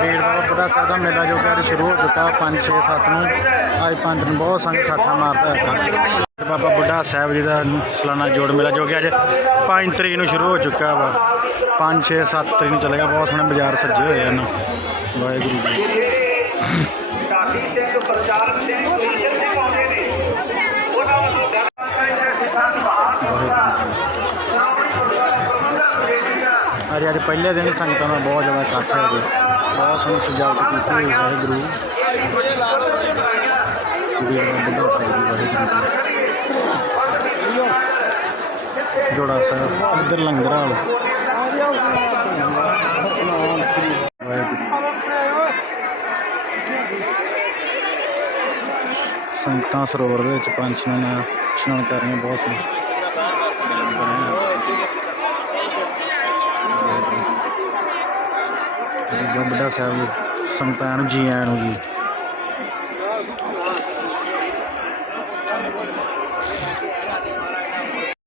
ਵੀਰ ਬਾਬਾ ਬੁੱਢਾ ਸਾਹਿਬ ਦਾ ਮੇਲਾ ਜੋ ਕਿ ਅੱਜ ਸ਼ੁਰੂ ਹੋ ਚੁੱਕਾ 5 6 7 ਨੂੰ, ਅੱਜ 5 ਦਿਨ ਬਹੁਤ ਸੰਗਤ ਠਾਠਾ ਮਾਰਦਾ ਹੈ। ਬਾਬਾ ਬੁੱਢਾ ਸਾਹਿਬ ਜੀ ਦਾ ਸਲਾਨਾ ਜੋੜ ਮੇਲਾ ਜੋ ਕਿ ਅੱਜ 5 ਤਰੀਕ ਨੂੰ ਸ਼ੁਰੂ ਹੋ ਚੁੱਕਾ ਵਾ। 5 6 7 ਤਰੀਕ ਨੂੰ ਚੱਲੇਗਾ, ਬਹੁਤ ਸੋਹਣੇ ਬਾਜ਼ਾਰ ਸੱਜੇ ਹੋਏ ਹਨ ਵਾਹਿਗੁਰੂ ਜੀ। ਕਾਫੀ ਸਿੰਘ ਪ੍ਰਚਾਰਕ ਸਿੰਘ ਕਮਿਸ਼ਨ ਸਿੰਘ ਆਉਂਦੇ ਨੇ ਉਹਨਾਂ ਵੱਲੋਂ ਅਰੇ, ਅੱਜ ਪਹਿਲੇ ਦਿਨ ਸੰਗਤਾਂ ਦਾ ਬਹੁਤ ਜ਼ਿਆਦਾ ਇਕੱਠ ਹੈ ਜੀ। ਬਹੁਤ ਸੋਹਣੀ ਸਜਾਵਟ ਕੀਤੀ ਹੋਈ ਹੈ ਵਾਹਿਗੁਰੂ ਵੀਰ ਬਾਬਾ ਸਾਹਿਬ ਦੀ। ਵਾਹਿਗੁਰੂ ਜੋੜਾ ਸਾਹਿਬ, ਇੱਧਰ ਲੰਗਰ ਹਾਲ ਵਾਹਿਗੁਰੂ ਸੰਗਤਾਂ ਸਰੋਵਰ ਦੇ ਵਿੱਚ ਪੰਜ ਇਸ਼ਨਾਨ ਇਸ਼ਨਾਨ ਕਰ ਰਹੀਆਂ, ਬਹੁਤ ਸੋਹਣੇ। ਬਾਬਾ ਬੁੱਢਾ ਸਾਹਿਬ ਜੀ ਜੀ ਆਇਆਂ ਨੂੰ ਜੀ।